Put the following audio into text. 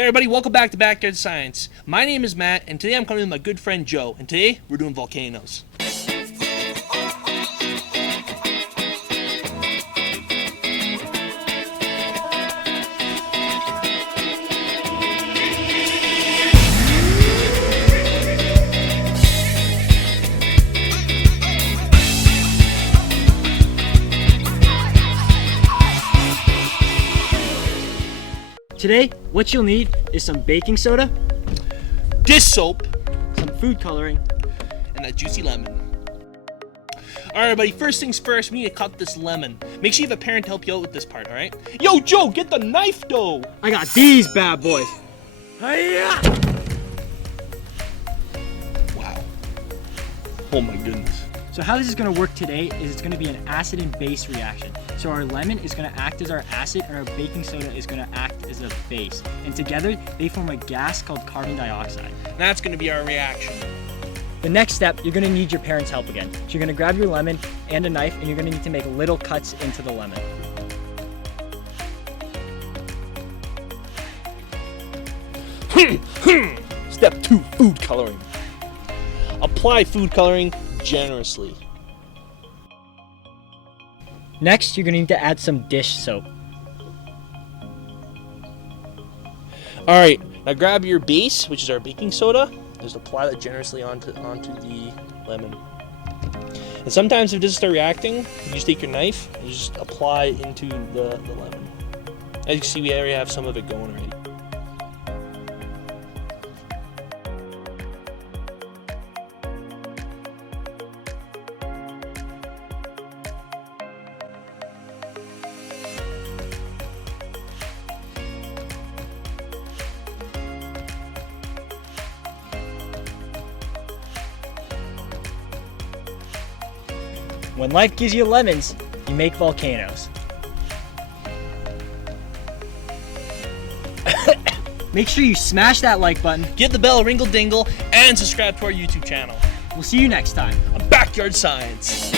Hey everybody, welcome back to Backyard Science. My name is Matt, and today I'm coming with my good friend Joe, and today we're doing volcanoes. Today, what you'll need is some baking soda, Dish soap, some food coloring, and that juicy lemon. Alright everybody, first things first, we need to cut this lemon. Make sure you have a parent to help you out with this part, alright? Yo Joe, get the knife though! I got these bad boys. Hiya! Wow. Oh my goodness. So how this is going to work today is it's going to be an acid and base reaction. So our lemon is going to act as our acid and our baking soda is going to act as a base. And together they form a gas called carbon dioxide. That's going to be our reaction. The next step, you're going to need your parents' help again. So you're going to grab your lemon and a knife and you're going to need to make little cuts into the lemon. Step 2, food coloring. Apply food coloring generously. Next, you're going to need to add some dish soap. Alright, now grab your base, which is our baking soda. Just apply that generously onto the lemon. And sometimes if it doesn't start reacting, you just take your knife and you just apply into the lemon. As you can see, we already have some of it going already. When life gives you lemons, you make volcanoes. Make sure you smash that like button. Give the bell a ringle dingle and subscribe to our YouTube channel. We'll see you next time. On Backyard Science.